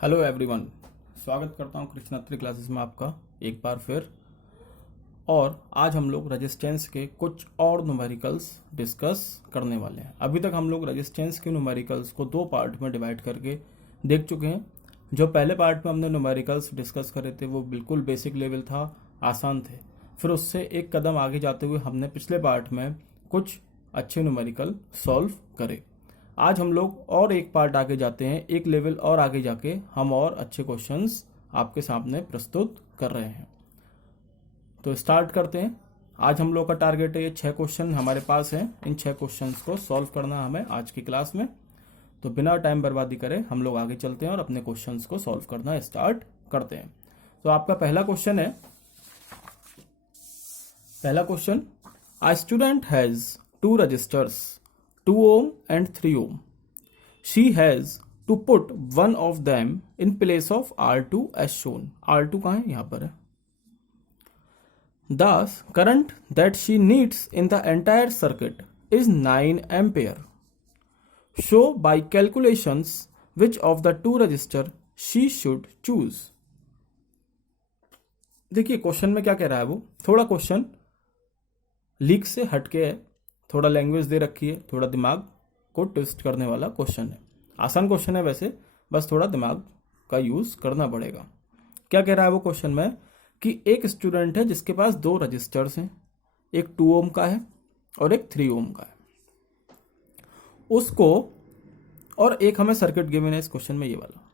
Hello everyone, स्वागत करता हूं कृष्णात्री क्लासेस में आपका एक बार फिर। और आज हम लोग रेजिस्टेंस के कुछ और न्यूमेरिकल्स डिस्कस करने वाले हैं। अभी तक हम लोग रेजिस्टेंस के न्यूमेरिकल्स को दो पार्ट में डिवाइड करके देख चुके हैं। जो पहले पार्ट में हमने न्यूमेरिकल्स डिस्कस करे थे वो बिल्कुल बेसिक लेवल था, आसान थे। फिर उससे एक कदम आगे जाते हुए हमने पिछले पार्ट में कुछ अच्छे न्यूमेरिकल सॉल्व करे। आज हम लोग और एक पार्ट आगे जाते हैं, एक लेवल और आगे जाके हम और अच्छे क्वेश्चंस आपके सामने प्रस्तुत कर रहे हैं। तो स्टार्ट करते हैं। आज हम लोग का टारगेट है, ये 6 क्वेश्चन हमारे पास हैं। इन 6 क्वेश्चंस को सॉल्व करना हमें आज की क्लास में। तो बिना टाइम बर्बादी करे हम लोग आगे चलते हैं और अपने क्वेश्चंस को सॉल्व करना स्टार्ट करते हैं। तो आपका पहला क्वेश्चन है, पहला question, a student has 2 resistors 2 ohm and 3 ohm. She has to put one of them in place of R2 as shown. R2 कहाँ है? यहाँ पर है। The current that she needs in the entire circuit is 9 ampere. Show by calculations which of the two resistor she should choose. देखिए question में क्या कह रहा है वो, थोड़ा क्वेश्चन लीक से हटके है, थोड़ा लैंग्वेज दे रखी है, थोड़ा दिमाग को ट्विस्ट करने वाला क्वेश्चन है। आसान क्वेश्चन है वैसे, बस थोड़ा दिमाग का यूज करना पड़ेगा। क्या कह रहा है वो क्वेश्चन में कि एक स्टूडेंट है जिसके पास 2 रजिस्टर्स हैं, एक 2 ओम का है और एक 3 ओम का है। उसको और एक हमें सर्किट गिवन है इस क्वेश्चन में, ये वाला।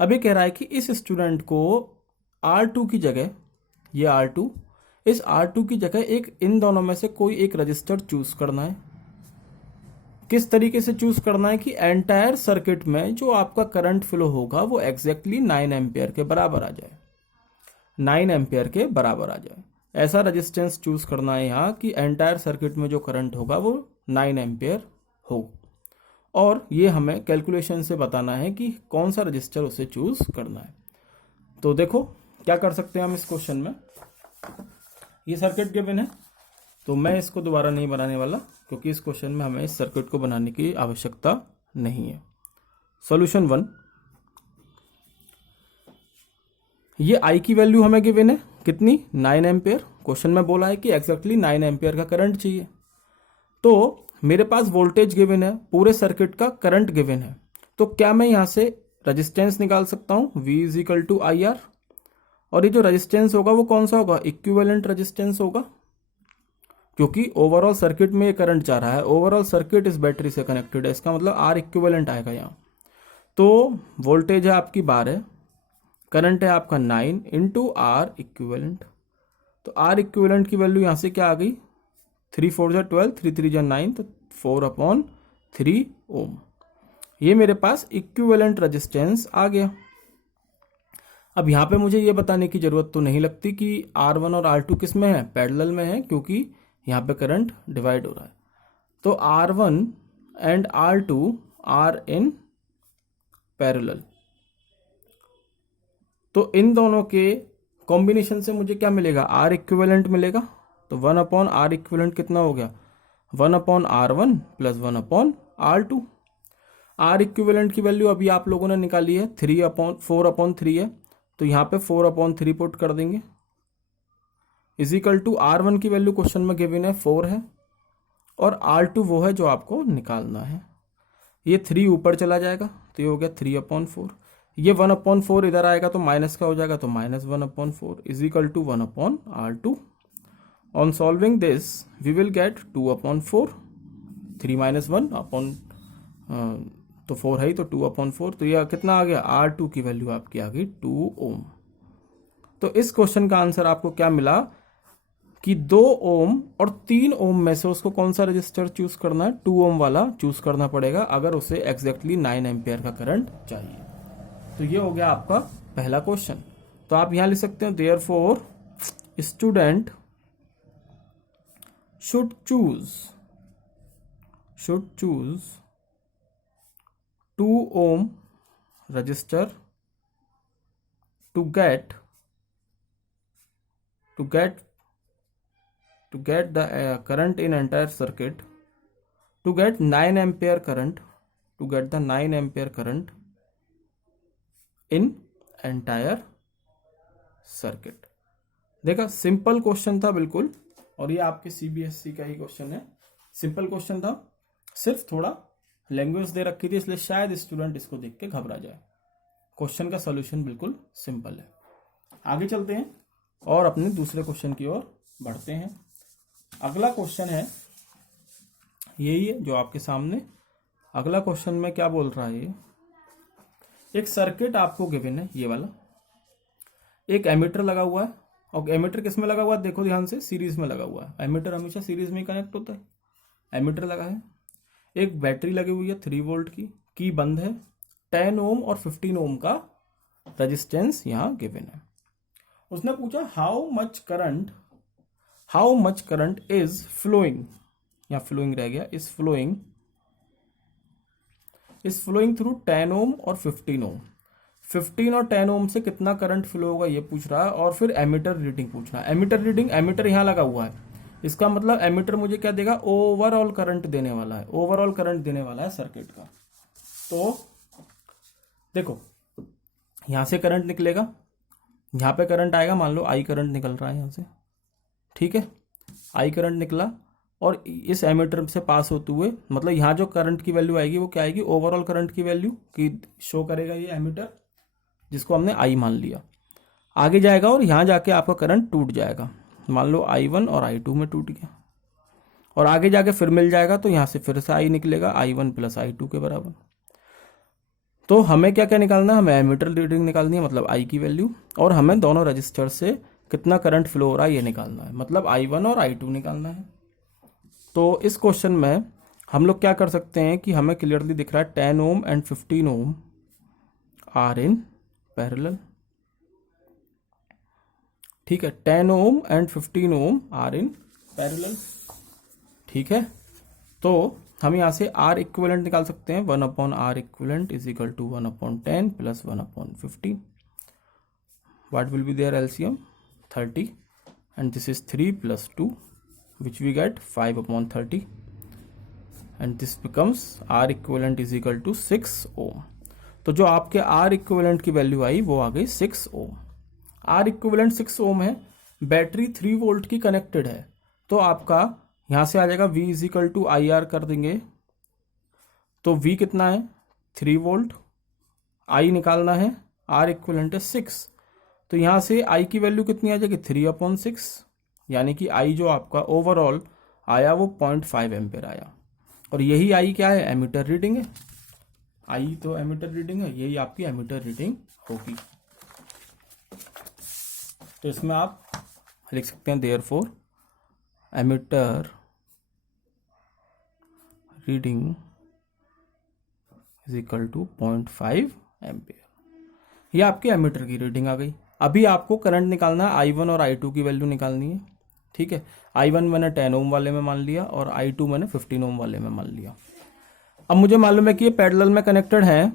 अभी कह रहा है कि इस स्टूडेंट को R2 की जगह, ये R2, इस R2 की जगह एक इन दोनों में से कोई एक रजिस्टर चूज करना है। किस तरीके से चूज करना है कि एंटायर सर्किट में जो आपका करंट फ्लो होगा वो एग्जैक्टली 9 एम्पियर के बराबर आ जाए, 9 एम्पियर के बराबर आ जाए। ऐसा रेजिस्टेंस चूज करना है यहाँ कि एंटायर सर्किट में जो करंट होगा वो 9 एम्पियर हो। और ये हमें कैलकुलेशन से बताना है कि कौन सा रजिस्टर उसे चूज करना है। तो देखो क्या कर सकते हैं हम इस क्वेश्चन में। ये सर्किट गिवन है तो मैं इसको दोबारा नहीं बनाने वाला, क्योंकि इस क्वेश्चन में हमें इस सर्किट को बनाने की आवश्यकता नहीं है। सॉल्यूशन 1, ये आई की वैल्यू हमें गिवन है कितनी, 9 एम्पियर। क्वेश्चन में बोला है कि एग्जैक्टली 9 एम्पियर का करंट चाहिए। तो मेरे पास वोल्टेज गिवन है, पूरे सर्किट का करंट गिवन है। तो क्या मैं यहां से रजिस्टेंस निकाल सकता हूं, V is equal to I R. और ये जो रेजिस्टेंस होगा वो कौन सा होगा, इक्विवेलेंट रेजिस्टेंस होगा, क्योंकि ओवरऑल सर्किट में ये करंट जा रहा है, ओवरऑल सर्किट इस बैटरी से कनेक्टेड है, इसका मतलब आर इक्विवेलेंट आएगा यहाँ। तो वोल्टेज है आपकी 12, करंट है आपका 9 इंटू आर इक्विवेलेंट। तो आर इक्विवेलेंट की वैल्यू यहाँ से क्या आ गई, 3 4 जा 12, 3 3 जा 9, तो 4/3 ओम। ये मेरे पास इक्विवेलेंट रेजिस्टेंस आ गया। अब यहाँ पे मुझे ये बताने की जरूरत तो नहीं लगती कि R1 और R2 किस में है, पैरेलल में है, क्योंकि यहाँ पे करंट डिवाइड हो रहा है। तो R1 and R2 are in parallel. तो इन दोनों के कॉम्बिनेशन से मुझे क्या मिलेगा, R इक्विवेलेंट मिलेगा। तो 1/R इक्विवेलेंट कितना हो गया, 1/R1 plus 1/R2। R equivalent की वैल्यू अभी आप लोगों ने निकाली है, 4/3 है, तो यहाँ पे 4/3 पुट कर देंगे। इजिकल टू R1 की वैल्यू क्वेश्चन में गिवन है 4 है, और R2 वो है जो आपको निकालना है। ये 3 ऊपर चला जाएगा तो ये हो गया 3/4। ये 1/4 इधर आएगा तो माइनस का हो जाएगा, तो -1/4 is equal to 1/R2। On solving this we will get 2/4, 3 - 1 तो 4 है ही, तो 2/4। तो यह कितना आ गया, R2 की वैल्यू आपकी आ गई 2 ओम। तो इस क्वेश्चन का आंसर आपको क्या मिला कि 2 ओम और 3 ओम में से उसको कौन सा रजिस्टर चूज करना है, 2 ओम वाला चूज करना पड़ेगा अगर उसे एग्जैक्टली 9 एम्पियर का करंट चाहिए। तो ये हो गया आपका पहला क्वेश्चन। तो आप यहां लिख सकते हो, therefore student should choose 2 ohm resistor to get the current in entire circuit, to get 9 ampere current, to get the 9 ampere current in entire circuit. देखा, सिंपल क्वेश्चन था बिल्कुल, और ये आपके सीबीएसई का ही क्वेश्चन है, सिंपल क्वेश्चन था, सिर्फ थोड़ा लैंग्वेज दे रखी थी इसलिए शायद स्टूडेंट इसको देख के घबरा जाए। क्वेश्चन का सॉल्यूशन बिल्कुल सिंपल है। आगे चलते हैं और अपने दूसरे क्वेश्चन की ओर बढ़ते हैं। अगला क्वेश्चन है यही है जो आपके सामने। अगला क्वेश्चन में क्या बोल रहा है, ये एक सर्किट आपको गिवन है, ये वाला, एक एमीटर लगा हुआ है, और एमीटर किस में लगा हुआ है, देखो ध्यान से, सीरीज में लगा हुआ है। एमीटर हमेशा सीरीज में कनेक्ट होता है। एमीटर लगा है, एक बैटरी लगी हुई है 3 वोल्ट की बंद है, 10 ओम और 15 ओम का रेजिस्टेंस यहां गिवन है। उसने पूछा how much current is flowing, या फ्लोइंग रह गया, इज फ्लोइंग थ्रू 10 ओम और 15 ओम। 15 और 10 ओम से कितना करंट फ्लो होगा ये पूछ रहा है, और फिर एमीटर रीडिंग पूछ रहा है। एमीटर यहां लगा हुआ है, इसका मतलब एमीटर मुझे क्या देगा, ओवरऑल करंट देने वाला है, सर्किट का। तो देखो, यहां से करंट निकलेगा, यहां पे करंट आएगा, मान लो आई करंट निकल रहा है यहां से, ठीक है, आई करंट निकला, और इस एमीटर से पास होते हुए, मतलब यहाँ जो करंट की वैल्यू आएगी वो क्या आएगी, ओवरऑल करंट की वैल्यू की शो करेगा ये एमीटर, जिसको हमने आई मान लिया। आगे जाएगा और यहाँ जाके आपका करंट टूट जाएगा, मान लो I1 और I2 में टूट गया, और आगे जाके फिर मिल जाएगा, तो यहाँ से फिर से I निकलेगा, I1 प्लस I2 के बराबर। तो हमें क्या क्या निकालना है, हमें एमीटर रीडिंग निकालनी है, मतलब I की वैल्यू, और हमें दोनों रजिस्टर से कितना करंट फ्लो हो रहा है ये निकालना है, मतलब I1 और I2 निकालना है। तो इस क्वेश्चन में हम लोग क्या कर सकते हैं कि हमें क्लियरली दिख रहा है 10 ohm and 15 ohm are in parallel, ठीक है, 10 ohm and 15 ohm are in parallel, ठीक है। तो हम यहाँ से आर इक्विवेलेंट निकाल सकते हैं, 1/R equivalent is equal to 1/10 plus 1/15। What will be there LCM 30, and this is 3 plus 2 which we get 5/30, and this becomes R equivalent is equal to 6 ohm। तो जो आपके R equivalent की value आई वो आ गई 6 ohm। R equivalent 6 ohm है, battery 3 volt की connected है, तो आपका यहां से आ जाएगा V is equal to IR कर देंगे, तो V कितना है 3 वोल्ट, I निकालना है, R equivalent है 6, तो यहां से I की वैल्यू कितनी आ जाएगी 3/6, यानी कि I जो आपका ओवरऑल आया वो 0.5 एम्पेयर आया, और यही I क्या है, एमीटर रीडिंग है, I तो एमीटर रीडिंग है, यही आपकी एमीटर रीडिंग होगी। तो इसमें आप लिख सकते हैं therefore ammeter reading is equal to 0.5 ampere. ये आपकी एमीटर की रीडिंग आ गई। अभी आपको करंट निकालना है, I1 और I2 की वैल्यू निकालनी है, ठीक है। I1 मैंने 10 ओम वाले में मान लिया, और I2 मैंने 15 ओम वाले में मान लिया। अब मुझे मालूम है कि ये पैरेलल में कनेक्टेड है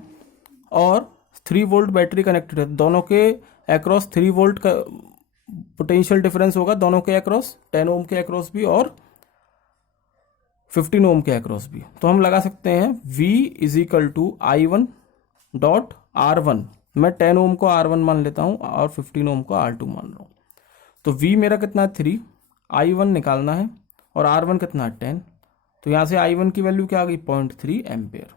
और 3 वोल्ट बैटरी कनेक्टेड है, दोनों के अक्रॉस 3 वोल्ट का पोटेंशियल डिफरेंस होगा, दोनों के अक्रॉस, 10 ओम के अक्रॉस भी और 15 ओम के अक्रॉस भी। तो हम लगा सकते हैं V is equal to I1 dot R1, मैं 10 ओम को R1 मान लेता हूं और 15 ओम को R2 मान रहा हूं, तो V मेरा कितना है 3, I1 निकालना है, और R1 कितना है 10, तो यहां से I1 की वैल्यू क्या आ गई 0.3 एम्पेयर।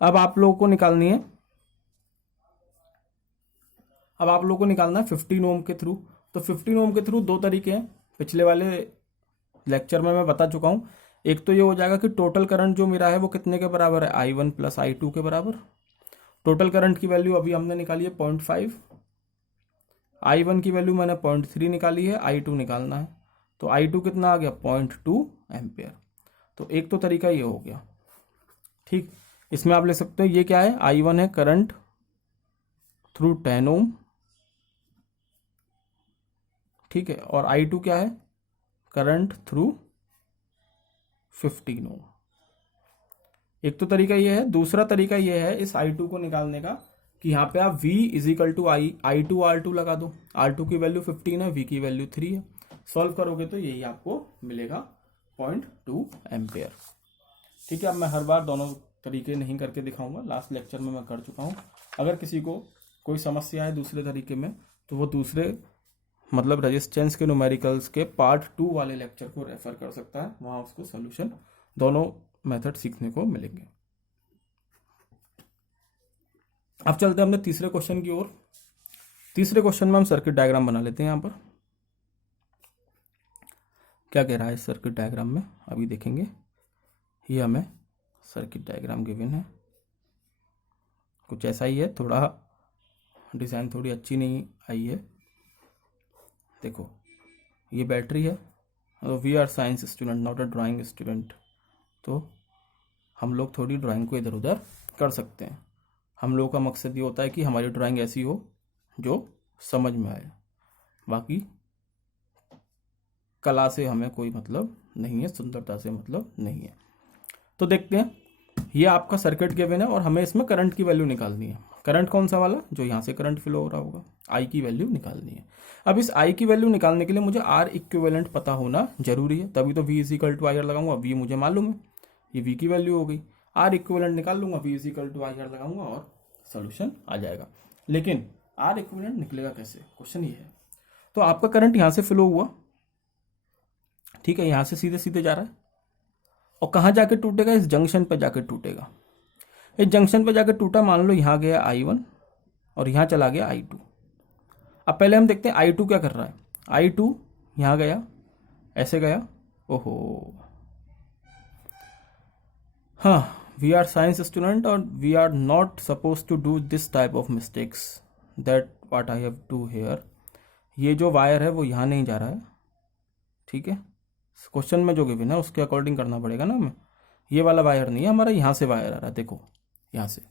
अब आप लोगों को निकालनी है, 15 ओम के थ्रू। तो 15 ओम के थ्रू दो तरीके हैं, पिछले वाले लेक्चर में मैं बता चुका हूं। एक तो ये हो जाएगा कि टोटल करंट जो मेरा है वो कितने के बराबर है, I1 प्लस I2 के बराबर। टोटल करंट की वैल्यू अभी हमने निकाली है 0.5, I1 की वैल्यू मैंने 0.3 निकाली है, I2 निकालना है, तो I2 कितना आ गया 0.2 एम्पेयर। तो एक तो तरीका ये हो गया, ठीक। इसमें आप ले सकते हो, ये क्या है, I1 है करंट थ्रू 10 ओम, ठीक है, और I2 क्या है, करंट थ्रू 15 ओम। एक तो तरीका ये है। दूसरा तरीका ये है इस I2 को निकालने का कि यहाँ पे आप V is equal to I2 R2 लगा दो, R2 की वैल्यू 15 है, V की वैल्यू 3 है, सॉल्व करोगे तो यही आपको मिलेगा 0.2 एम्पेयर, ठीक है। अब मैं हर बार दोनों तरीके नहीं करके दिखाऊंगा, लास्ट लेक्चर में मैं कर चुका हूँ, अगर किसी को कोई समस्या है दूसरे तरीके में तो वो दूसरे मतलब रेजिस्टेंस के न्यूमेरिकल्स के पार्ट 2 वाले लेक्चर को रेफर कर सकता है, वहां उसको सोल्यूशन दोनों मेथड सीखने को मिलेंगे। अब चलते हैं अपने तीसरे क्वेश्चन की ओर। तीसरे क्वेश्चन में हम सर्किट डायग्राम बना लेते हैं। यहाँ पर क्या कह रहा है इस सर्किट डायग्राम में अभी देखेंगे। ये हमें सर्किट डायग्राम गिवन है, कुछ ऐसा ही है, थोड़ा डिज़ाइन थोड़ी अच्छी नहीं आई है। देखो ये बैटरी है, we are science student not a drawing student, तो हम लोग थोड़ी ड्राइंग को इधर उधर कर सकते हैं। हम लोगों का मकसद ये होता है कि हमारी ड्राइंग ऐसी हो जो समझ में आए, बाकी कला से हमें कोई मतलब नहीं है, सुंदरता से मतलब नहीं है। तो देखते हैं, ये आपका सर्किट गिवन है और हमें इसमें करंट की वैल्यू निकालनी है। करंट कौन सा वाला, जो यहाँ से करंट फ्लो हो रहा होगा, आई की वैल्यू निकालनी है। अब इस आई की वैल्यू निकालने के लिए मुझे आर इक्विवेलेंट पता होना जरूरी है, तभी तो V is equal to I R लगाऊंगा। वी मुझे मालूम है, ये वी की वैल्यू हो गई। आर इक्विवेलेंट निकाल लूंगा, V is equal to I R लगाऊंगा और सोल्यूशन आ जाएगा। लेकिन आर इक्विवेलेंट निकलेगा कैसे, क्वेश्चन ये है। तो आपका करंट यहाँ से फ्लो हुआ, ठीक है, यहाँ से सीधे सीधे जा रहा है और कहाँ जाके टूटेगा, इस जंक्शन पे जाके टूटेगा। इस जंक्शन पे जाके टूटा, मान लो यहाँ गया I1 और यहाँ चला गया I2। अब पहले हम देखते हैं I2 क्या कर रहा है। I2 यहाँ गया, ऐसे गया, ओहो हाँ, वी आर साइंस स्टूडेंट और we are not suppose to do this type of mistakes that what I have to here. ये जो वायर है वो यहाँ नहीं जा रहा है, ठीक है, क्वेश्चन में जो गिवन है उसके अकॉर्डिंग करना पड़ेगा ना हमें। ये वाला वायर नहीं है हमारा, यहाँ से वायर आ रहा है, देखो यहाँ से।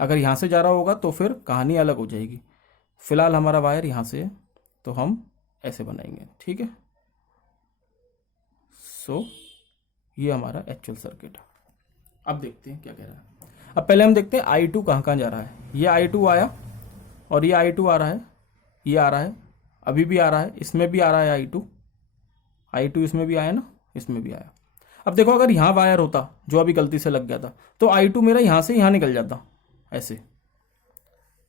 अगर यहाँ से जा रहा होगा तो फिर कहानी अलग हो जाएगी। फिलहाल हमारा वायर यहाँ से है तो हम ऐसे बनाएंगे, ठीक है। सो ये हमारा एक्चुअल सर्किट है। अब देखते हैं क्या कह रहा है। अब पहले हम देखते हैं I2 कहाँ कहाँ जा रहा है। ये I2 आया और ये I2 आ रहा है, ये आ रहा है, अभी भी आ रहा है, इसमें भी आ रहा है I2 इसमें भी आया ना, इसमें भी आया। अब देखो अगर यहाँ वायर होता जो अभी गलती से लग गया था तो I2 मेरा यहाँ से यहाँ निकल जाता ऐसे,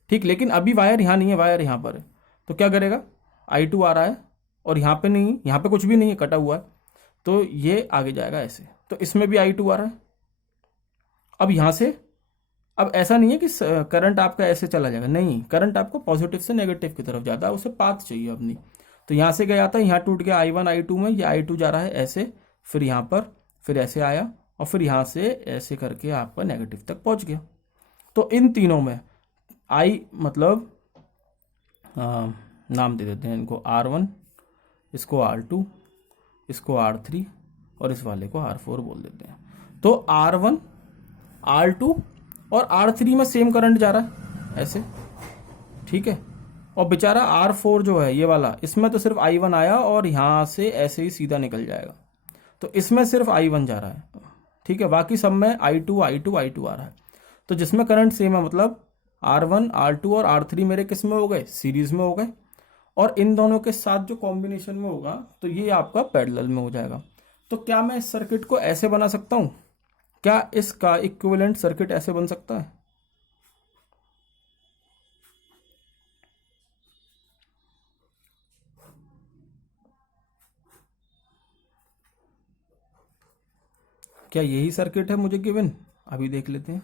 ठीक। लेकिन अभी वायर यहाँ नहीं है, वायर यहाँ पर है, तो क्या करेगा, I2 आ रहा है और यहाँ पे नहीं, यहाँ पे कुछ भी नहीं है, कटा हुआ है, तो ये आगे जाएगा ऐसे। तो इसमें भी I2 आ रहा है। अब यहाँ से, अब ऐसा नहीं है कि करंट आपका ऐसे चला जाएगा, नहीं, करंट आपको पॉजिटिव से नेगेटिव की तरफ जाता है, उसे पाथ चाहिए अपनी। तो यहाँ से गया था, यहाँ टूट गया I1 I2 में, ये I2 जा रहा है ऐसे, फिर यहाँ पर, फिर ऐसे आया और फिर यहाँ से ऐसे करके आपका नेगेटिव तक पहुँच गया। तो इन तीनों में I मतलब नाम दे देते हैं इनको R1, इसको R2, इसको R3 और इस वाले को R4 बोल देते हैं। तो R1 R2 और R3 में सेम करंट जा रहा है ऐसे, ठीक है। और बेचारा R4 जो है ये वाला, इसमें तो सिर्फ I1 आया और यहाँ से ऐसे ही सीधा निकल जाएगा, तो इसमें सिर्फ I1 जा रहा है, ठीक है। बाकी सब में I2 I2 I2 आ रहा है। तो जिसमें करंट सेम है मतलब R1 R2 और R3 मेरे किस में हो गए, सीरीज में हो गए, और इन दोनों के साथ जो कॉम्बिनेशन में होगा तो ये आपका पैरेलल में हो जाएगा। तो क्या मैं इस सर्किट को ऐसे बना सकता हूँ, क्या इसका इक्विवेलेंट सर्किट ऐसे बन सकता है? क्या यही सर्किट है मुझे गिवन? अभी देख लेते हैं।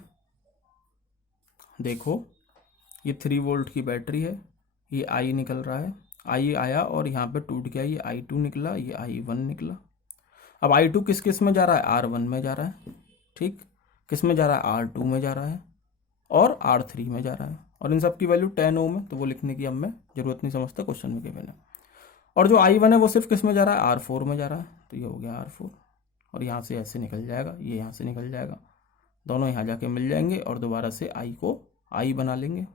देखो ये 3 वोल्ट की बैटरी है, ये I निकल रहा है, I आया और यहाँ पे टूट गया, ये I2 निकला, ये I1 निकला। अब I2 किस किस में जा रहा है, R1 में जा रहा है, ठीक। किस में जा रहा है, R2 में जा रहा है और R3 में जा रहा है, और इन सब की वैल्यू 10 ओम है, तो वो लिखने की अब मैं जरूरत नहीं समझता, क्वेश्चन में गिवन है। और जो I1 है वो सिर्फ किस में जा रहा है, R4 में जा रहा है, तो ये हो गया R4, और यहाँ से ऐसे निकल जाएगा, ये यहाँ से निकल जाएगा, दोनों यहाँ जाके मिल जाएंगे और दोबारा से I को I बना लेंगे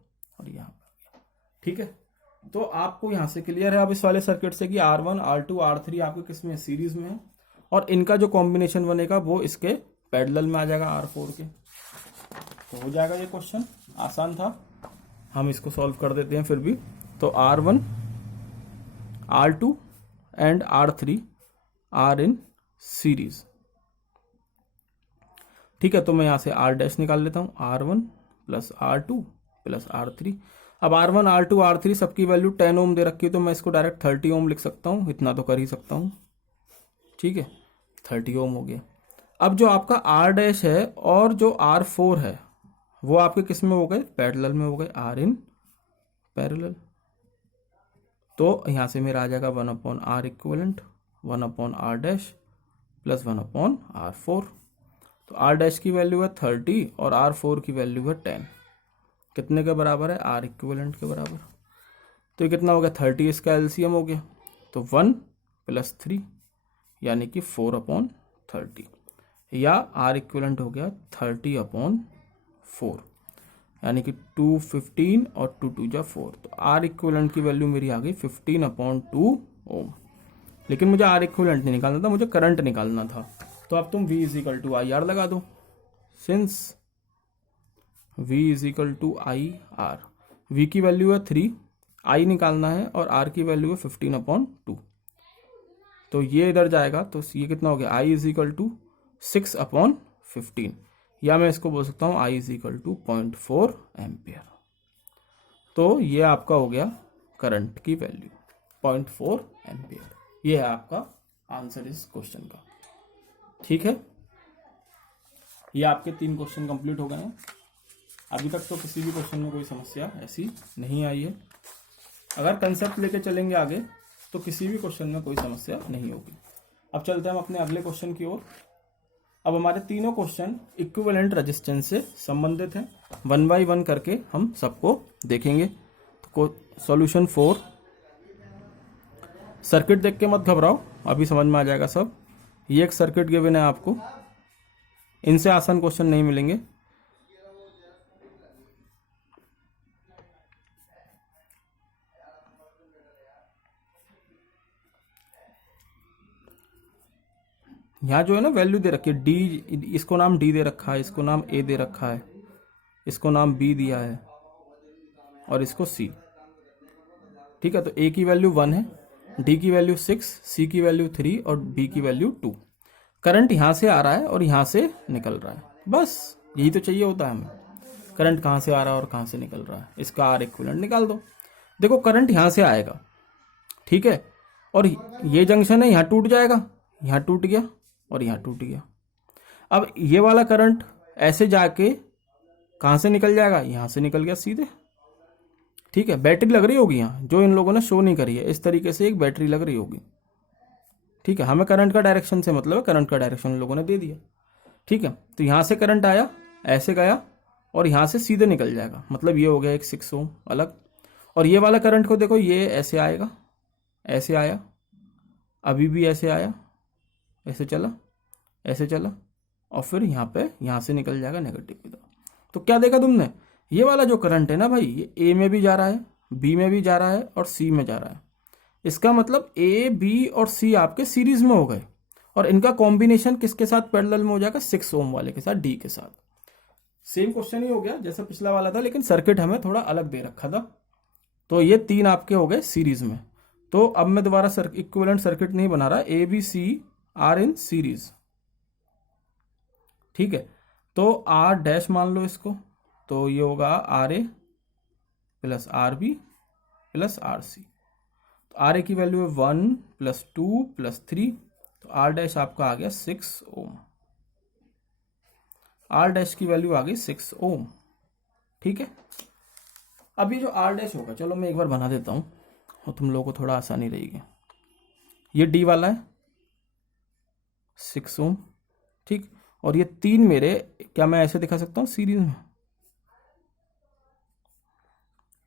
और यहाँ पर, ठीक है। तो आपको यहाँ से क्लियर है अब इस वाले सर्किट से कि R1 R2 R3 आपके किस में, सीरीज में है, और इनका जो कॉम्बिनेशन बनेगा वो इसके पैरेलल में आ जाएगा R4 के। तो हो जाएगा ये क्वेश्चन, आसान था, हम इसको सॉल्व कर देते हैं फिर भी। तो R1 R2 and R3 are in series, ठीक है। तो मैं यहाँ से R डैश निकाल लेता हूँ, R1 plus R2 plus R3। अब R1 R2 R3 सबकी वैल्यू 10 ओम दे रखी है, तो मैं इसको डायरेक्ट 30 ओम लिख सकता हूँ, इतना तो कर ही सकता हूँ। ठीक है, 30 ओम हो गया। अब जो आपका R डैश है और जो R4 है वो आपके किस में हो गए, पैरेलल में हो गए, R इन पैरेलल। तो यहाँ से मेरा आ जाएगा 1/R equivalent 1/R dash plus 1/R4। तो R डैश की वैल्यू है 30 और R4 की वैल्यू है 10। कितने के बराबर है, R इक्विवेलेंट के बराबर। तो ये कितना हो गया, 30, इसका एलसीएम हो गया, तो 1 + 3 यानी कि 4/30, या R इक्विवेलेंट हो गया 30/4 यानी कि 215 और 2 2 जा 4। तो R इक्विवेलेंट की वैल्यू मेरी आ गई 15/2 ओम। लेकिन मुझे R इक्विवेलेंट नहीं निकालना था, मुझे करंट निकालना था। तो अब तुम V = IR लगा दो। सिंस V = IR, V की वैल्यू है 3, I निकालना है और R की वैल्यू है 15/2। तो ये इधर जाएगा, तो ये कितना हो गया, I = 6/15, या मैं इसको बोल सकता हूँ I = 0.4 एम्पियर। तो ये आपका हो गया करंट की वैल्यू 0.4 एम्पियर। ये है आपका आंसर इस क्वेश्चन का। ठीक है, ये आपके 3 क्वेश्चन कंप्लीट हो गए हैं। अभी तक तो किसी भी क्वेश्चन में कोई समस्या ऐसी नहीं आई है। अगर कंसेप्ट लेके चलेंगे आगे तो किसी भी क्वेश्चन में कोई समस्या नहीं होगी। अब चलते हैं हम अपने अगले क्वेश्चन की ओर। अब हमारे तीनों क्वेश्चन इक्विवेलेंट रेजिस्टेंस से संबंधित हैं। 1 बाय 1 करके हम सबको देखेंगे। तो सॉल्यूशन 4, सर्किट देख के मत घबराओ, अभी समझ में आ जाएगा सब। ये एक सर्किट गिवन है आपको, इनसे आसान क्वेश्चन नहीं मिलेंगे। यहाँ जो है ना वैल्यू दे रखी है डी, इसको नाम डी दे रखा है, इसको नाम ए दे रखा है, इसको नाम बी दिया है और इसको सी। ठीक है, तो ए की वैल्यू 1 है, डी की वैल्यू 6, सी की वैल्यू 3 और बी की वैल्यू 2। करंट यहाँ से आ रहा है और यहाँ से निकल रहा है, बस यही तो चाहिए होता है हमें, करंट कहाँ से आ रहा है और कहाँ से निकल रहा है, इसका आर इक्विवेलेंट निकाल दो। देखो करंट यहाँ से आएगा, ठीक है, और ये जंक्शन है, यहाँ टूट जाएगा, यहाँ टूट गया और यहाँ टूट गया। अब ये वाला करंट ऐसे जाके कहाँ से निकल जाएगा, यहाँ से निकल गया सीधे। ठीक है, बैटरी लग रही होगी यहाँ, जो इन लोगों ने शो नहीं करी है, इस तरीके से एक बैटरी लग रही होगी। ठीक है, हमें करंट का डायरेक्शन से मतलब है, करंट का डायरेक्शन इन लोगों ने दे दिया। ठीक है, तो यहाँ से करंट आया, ऐसे गया और यहाँ से सीधे निकल जाएगा, मतलब ये हो गया एक 6 ओम अलग। और ये वाला करंट को देखो, ये ऐसे आएगा, ऐसे आया, अभी भी ऐसे आया, ऐसे चला, ऐसे चला और फिर यहाँ पे, यहाँ से निकल जाएगा नेगेटिव की तरफ। तो क्या देखा तुमने, ये वाला जो करंट है ना भाई, ये ए में भी जा रहा है, बी में भी जा रहा है और सी में जा रहा है। इसका मतलब ए, बी और सी आपके सीरीज में हो गए और इनका कॉम्बिनेशन किसके साथ पैरेलल में हो जाएगा, 6 ओम वाले के साथ, डी के साथ। सेम क्वेश्चन ही हो गया जैसा पिछला वाला था, लेकिन सर्किट हमें थोड़ा अलग दे रखा था। तो ये 3 आपके हो गए सीरीज में। तो अब मैं दोबारा इक्विवेलेंट सर्किट नहीं बना रहा, A B C are in series. ठीक है, तो आर डैश मान लो इसको, तो ये होगा R A plus R B plus R C. तो आर ए की वैल्यू है 1 + 2 + 3, तो आर डैश आपका आ गया 6 ओम। आर डैश की वैल्यू आ गई 6 ओम। ठीक है, अब ये जो आर डैश होगा, चलो मैं एक बार बना देता हूं और तुम लोगों को थोड़ा आसानी रहेगी। ये डी वाला है 6 ओम, ठीक, और ये 3 मेरे, क्या मैं ऐसे दिखा सकता हूँ सीरीज में,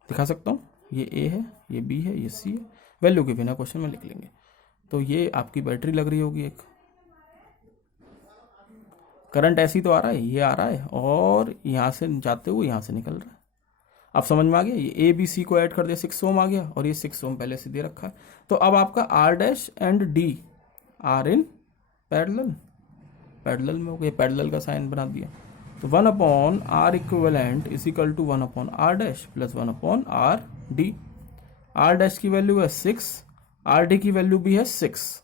दिखा सकता हूँ, ये ए है, ये बी है, ये सी है, वैल्यू के बिना क्वेश्चन में लिख लेंगे। तो ये आपकी बैटरी लग रही होगी एक, करंट ऐसी तो आ रहा है, ये आ रहा है और यहाँ से जाते हुए यहाँ से निकल रहा है। अब समझ में आ गया, ये ए बी सी को ऐड कर दिया, 6 ओम आ गया और ये 6 ओम पहले से दे रखा है। तो अब आपका R dash and D are in parallel, parallel में हो गया, पैरेलल का साइन बना दिया। तो 1/R equivalent is equal to 1/R dash plus 1/R D. R dash की वैल्यू है 6, आर डी की वैल्यू भी है 6,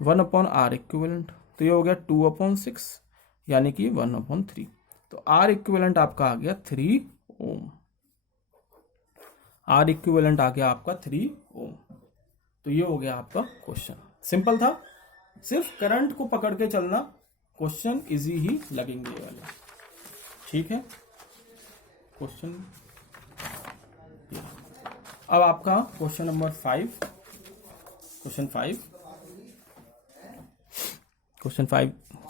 1/R इक्विवेलेंट, तो ये हो गया 2/6 यानी कि 1/3। तो आर इक्विवेलेंट आपका आ गया 3 ओम। आर इक्विवेलेंट आ गया आपका 3 ओम। तो ये हो गया आपका क्वेश्चन। सिंपल था, सिर्फ करंट को पकड़ के चलना, क्वेश्चन इजी ही लगेंगे ये वाले। ठीक है, क्वेश्चन। अब आपका question number 5, question 5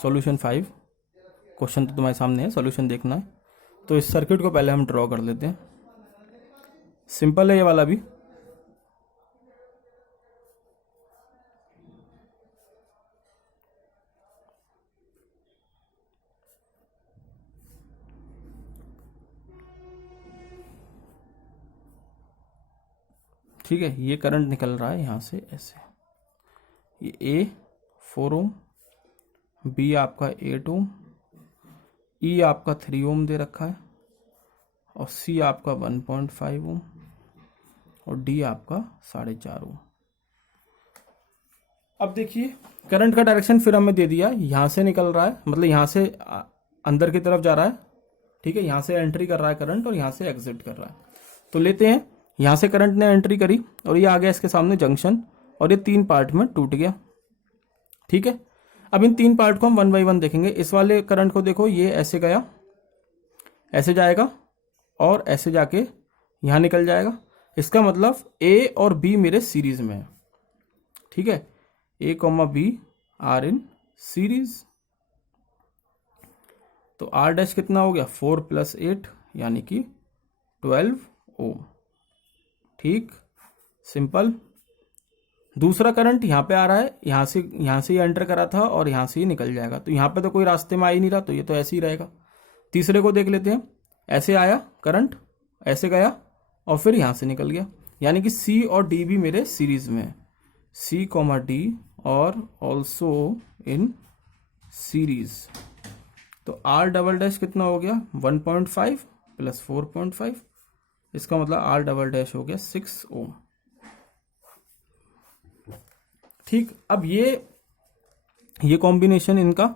solution 5। Question तो तुम्हारे सामने है, सॉल्यूशन देखना है। तो इस सर्किट को पहले हम ड्रॉ कर लेते हैं। सिंपल है ये वाला भी। ठीक है, ये करंट निकल रहा है यहां से ऐसे। ये ए 4 ओम, बी आपका 8 ओम, ई आपका 3 ओम दे रखा है, और सी आपका 1.5 ओम, और डी आपका 4.5 ओम। अब देखिए करंट का डायरेक्शन फिर हमें दे दिया, यहां से निकल रहा है, मतलब यहां से अंदर की तरफ जा रहा है। ठीक है, यहां से एंट्री कर रहा है करंट और यहां से एग्जिट कर रहा है। तो लेते हैं, यहां से करंट ने एंट्री करी और ये आ गया इसके सामने जंक्शन, और ये 3 पार्ट में टूट गया। ठीक है, अब इन 3 पार्ट को हम 1 बाय 1 देखेंगे। इस वाले करंट को देखो, ये ऐसे गया, ऐसे जाएगा और ऐसे जाके यहां निकल जाएगा। इसका मतलब ए और बी मेरे सीरीज में है। ठीक है, A comma B R in series. तो आर डैश कितना हो गया, 4 + 8 यानी कि 12 ओम। ठीक, सिंपल। दूसरा करंट यहां पे आ रहा है, यहां से ही एंटर करा था और यहां से ही निकल जाएगा। तो यहां पे तो कोई रास्ते में आ ही नहीं रहा, तो ये तो ऐसे ही रहेगा। तीसरे को देख लेते हैं, ऐसे आया करंट, ऐसे गया और फिर यहां से निकल गया, यानी कि सी और डी भी मेरे सीरीज में है। सी कॉमा डी और ऑल्सो इन सीरीज। तो आर डबल डैश कितना हो गया, 1.5 + 4.5, इसका मतलब आर डबल डैश हो गया 6 ओम। ठीक, अब ये कॉम्बिनेशन इनका,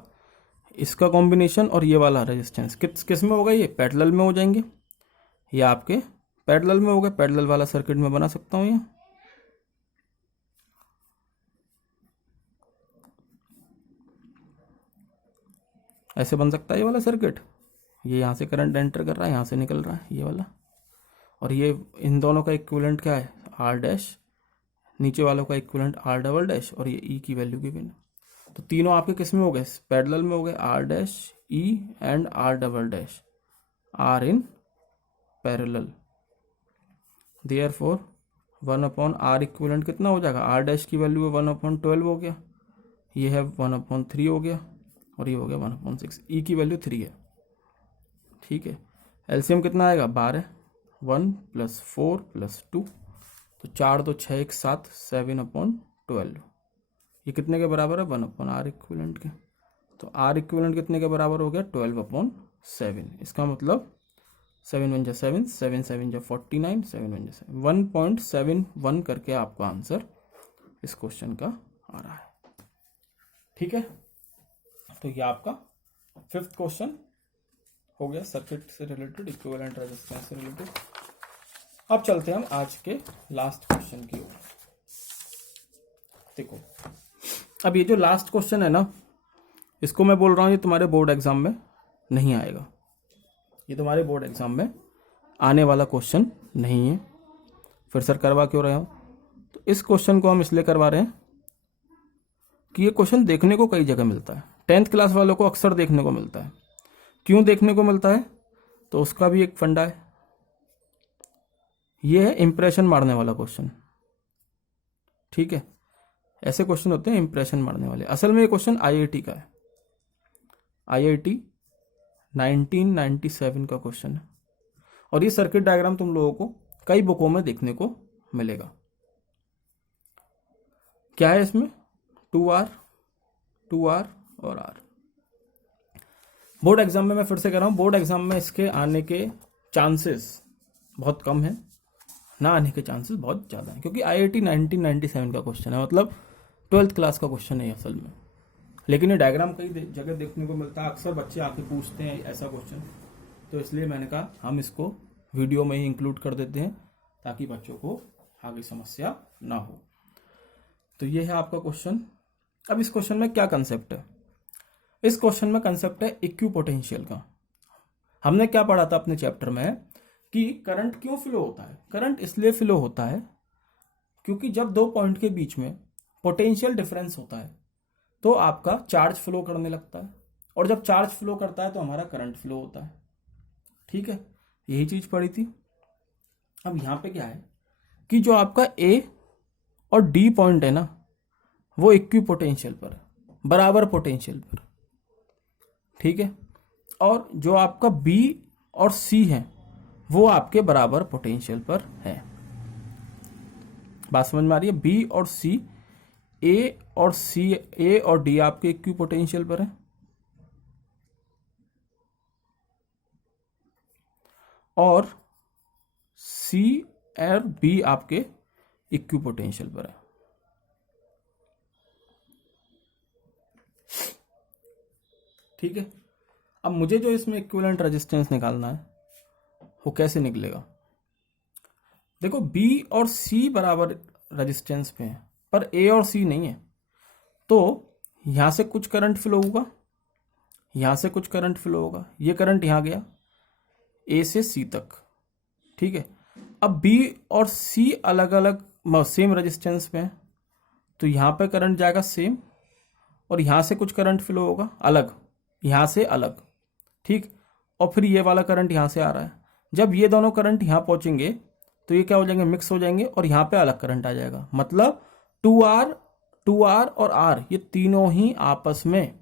इसका कॉम्बिनेशन और ये वाला रेजिस्टेंस किस में होगा, ये पैरेलल में हो जाएंगे। ये आपके पैरेलल में हो गए। पैरेलल वाला सर्किट में बना सकता हूं ये। ऐसे बन सकता है ये वाला सर्किट। ये यहां से करंट एंटर कर रहा है, यहां से निकल रहा है ये वाला, और ये इन दोनों का इक्विवेलेंट क्या है, आर डैश। नीचे वालों का इक्विवेलेंट आर डबल डैश, और ये ई की वैल्यू गिवन। तो तीनों आपके किस में हो गए, पैरेलल में हो गए। R dash E and R double dash are in parallel. Therefore 1/r equivalent कितना हो जाएगा, आर डैश की वैल्यू 1/12 हो गया, ये है 1/3 हो गया, और ये हो गया 1/6। ई की वैल्यू 3 है। ठीक है, एलसीएम कितना आएगा, 12, 1 + 4 + 2, तो 4 2 6 1 7, 7/12। ये कितने के बराबर है, 1/r इक्विवेलेंट के। तो आर इक्विवेलेंट कितने के बराबर हो गया, 12/7। इसका मतलब 7 × 7, 7 7 × 49, 7 × 7, 1.71 करके आपका आंसर इस क्वेश्चन का आ रहा है। ठीक है, तो ये आपका 5th क्वेश्चन हो गया सर्किट से रिलेटेड, इक्विवेलेंट रेजिस्टेंस से रिलेटेड। अब चलते हैं हम आज के लास्ट क्वेश्चन की ओर। देखो, अब ये जो लास्ट क्वेश्चन है ना, इसको मैं बोल रहा हूं ये तुम्हारे बोर्ड एग्जाम में नहीं आएगा। ये तुम्हारे बोर्ड एग्जाम में आने वाला क्वेश्चन नहीं है। फिर सर करवा क्यों रहे हो, तो इस क्वेश्चन को हम इसलिए करवा रहे हैं कि ये क्वेश्चन देखने को कई जगह मिलता है। 10th क्लास वालों को अक्सर देखने को मिलता है। क्यों देखने को मिलता है, तो उसका भी एक फंडा है। ये है इंप्रेशन मारने वाला क्वेश्चन। ठीक है, ऐसे क्वेश्चन होते हैं इंप्रेशन मारने वाले। असल में ये क्वेश्चन आईआईटी का है, आईआईटी 1997 का क्वेश्चन है, और ये सर्किट डायग्राम तुम लोगों को कई बुकों में देखने को मिलेगा। क्या है इसमें, 2R और R। बोर्ड एग्जाम में मैं फिर से कह रहा हूं, बोर्ड एग्जाम में इसके आने के चांसेस बहुत कम है, ना आने के चांसेस बहुत ज़्यादा हैं, क्योंकि आईआईटी 1997 का क्वेश्चन है, मतलब 12th क्लास का क्वेश्चन है असल में। लेकिन ये डायग्राम कई जगह देखने को मिलता है, अक्सर बच्चे आके पूछते हैं ऐसा क्वेश्चन, तो इसलिए मैंने कहा हम इसको वीडियो में ही इंक्लूड कर देते हैं, ताकि बच्चों को आगे समस्या ना हो। तो ये है आपका क्वेश्चन। अब इस क्वेश्चन में क्या कंसेप्ट है? इस क्वेश्चन में कंसेप्ट है इक्विपोटेंशियल का। हमने क्या पढ़ा था अपने चैप्टर में कि करंट क्यों फ्लो होता है? करंट इसलिए फ्लो होता है क्योंकि जब दो पॉइंट के बीच में पोटेंशियल डिफरेंस होता है तो आपका चार्ज फ्लो करने लगता है, और जब चार्ज फ्लो करता है तो हमारा करंट फ्लो होता है। ठीक है, यही चीज पढ़ी थी। अब यहां पे क्या है कि जो आपका ए और डी पॉइंट है ना, वो इक्वी पोटेंशियल पर है, बराबर पोटेंशियल पर। ठीक है, और जो आपका बी और सी है वो आपके बराबर पोटेंशियल पर है। बात समझ में आ रही है? बी और सी, ए और डी आपके इक्वी पोटेंशियल पर है, और सी और बी आपके इक्वी पोटेंशियल पर है। ठीक है, अब मुझे जो इसमें इक्विवेलेंट रेजिस्टेंस निकालना है वो कैसे निकलेगा? देखो, बी और सी बराबर रेजिस्टेंस पे है पर ए और सी नहीं है, तो यहां से कुछ करंट फ्लो होगा, यहां से कुछ करंट फ्लो होगा, ये करंट यहां गया ए से सी तक। ठीक है, अब बी और सी अलग अलग सेम रेजिस्टेंस पे हैं, तो यहां पे करंट जाएगा सेम, और यहां से कुछ करंट फ्लो होगा अलग, यहां से अलग। ठीक, और फिर ये वाला करंट यहां से आ रहा है। जब ये दोनों करंट यहां पहुंचेंगे तो ये क्या हो जाएंगे? मिक्स हो जाएंगे, और यहां पे अलग करंट आ जाएगा। मतलब 2R और R ये तीनों ही आपस में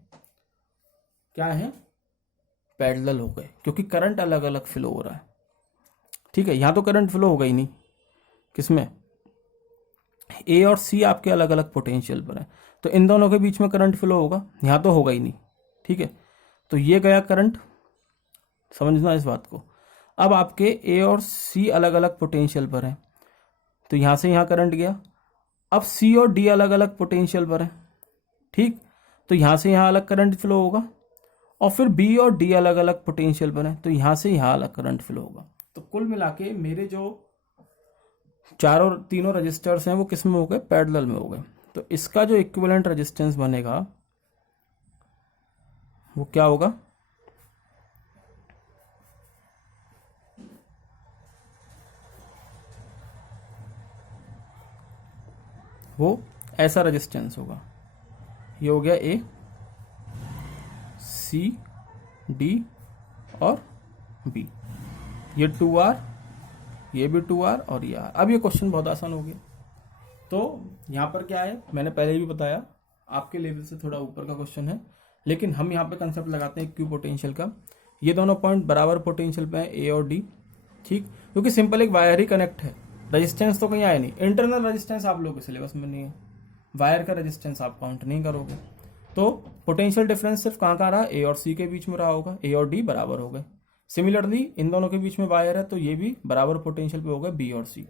क्या है? पैरेलल हो गए, क्योंकि करंट अलग अलग फ्लो हो रहा है। ठीक है, यहां तो करंट फ्लो होगा ही नहीं, किसमें? ए और सी आपके अलग अलग पोटेंशियल पर है, तो इन दोनों के बीच में करंट फ्लो होगा, यहां तो होगा ही नहीं। ठीक है, तो ये गया करंट, समझना इस बात को। अब आपके ए और सी अलग अलग पोटेंशियल पर है, तो यहां से यहां करंट गया। अब सी और डी अलग अलग पोटेंशियल पर है, ठीक, तो यहां से यहां अलग करंट फ्लो होगा। और फिर बी और डी अलग अलग पोटेंशियल पर है, तो यहां से यहां अलग करंट फ्लो होगा। तो कुल मिला के मेरे जो तीनों रजिस्टर्स हैं वो किस में हो गए? पैरेलल में हो गए। तो इसका जो इक्विवेलेंट रेजिस्टेंस बनेगा वो क्या होगा? वो ऐसा रेजिस्टेंस होगा, ये हो गया ए, सी, डी और बी, ये 2R, ये भी 2R और ये R। अब ये क्वेश्चन बहुत आसान हो गया। तो यहाँ पर क्या है, मैंने पहले भी बताया, आपके लेवल से थोड़ा ऊपर का क्वेश्चन है, लेकिन हम यहाँ पे कंसेप्ट लगाते हैं क्यू पोटेंशियल का। ये दोनों पॉइंट बराबर पोटेंशियल पे है, ए और डी। ठीक, क्योंकि सिंपल एक वायर ही कनेक्ट है, रेजिस्टेंस तो कहीं आया नहीं। इंटरनल रेजिस्टेंस आप लोगों के सिलेबस में नहीं है, वायर का रेजिस्टेंस आप काउंट नहीं करोगे। तो पोटेंशियल डिफरेंस सिर्फ कहाँ रहा? ए और सी के बीच में रहा होगा, ए और डी बराबर हो गए। सिमिलरली इन दोनों के बीच में वायर है, तो ये भी बराबर पोटेंशियल पे होगा, बी और सी।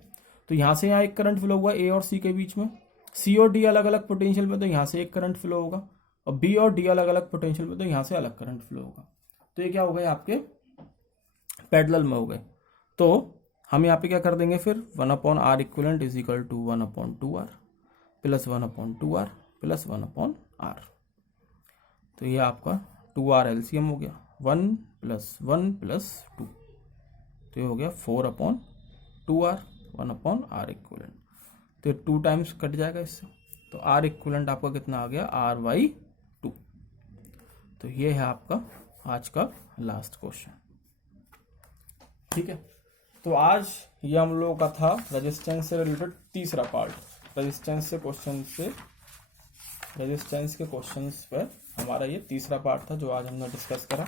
तो यहां से यहाँ एक करंट फ्लो हुआ ए और सी के बीच में, सी और डी अलग अलग पोटेंशियल पे, तो यहां से एक करंट फ्लो होगा, और बी और डी अलग अलग पोटेंशियल पे, तो यहां से अलग करंट फ्लो होगा। तो ये क्या हो गए? आपके पैरेलल में हो गए। तो हम यहाँ पे क्या कर देंगे फिर? 1/R equivalent is equal to 1/2R plus 1/2R plus 1/R। तो ये आपका 2R एलसीएम हो गया, 1 + 1 + 2, तो ये हो गया 4/2R, 1/R इक्विवेलेंट। तो ये 2 टाइम्स कट जाएगा इससे, तो R इक्विवेलेंट आपका कितना आ गया? R/2। तो ये है आपका आज का लास्ट क्वेश्चन। ठीक है, तो आज ये हम लोगों का था रेजिस्टेंस से रिलेटेड तीसरा पार्ट। रेजिस्टेंस के क्वेश्चंस पर हमारा ये तीसरा पार्ट था जो आज हमने डिस्कस करा।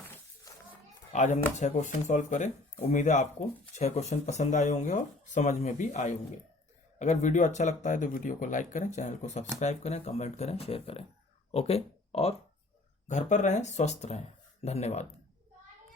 आज हमने 6 क्वेश्चन सॉल्व करे। उम्मीद है आपको 6 क्वेश्चन पसंद आए होंगे और समझ में भी आए होंगे। अगर वीडियो अच्छा लगता है तो वीडियो को लाइक करें, चैनल को सब्सक्राइब करें, कमेंट करें, शेयर करें। ओके, और घर पर रहें, स्वस्थ रहें। धन्यवाद।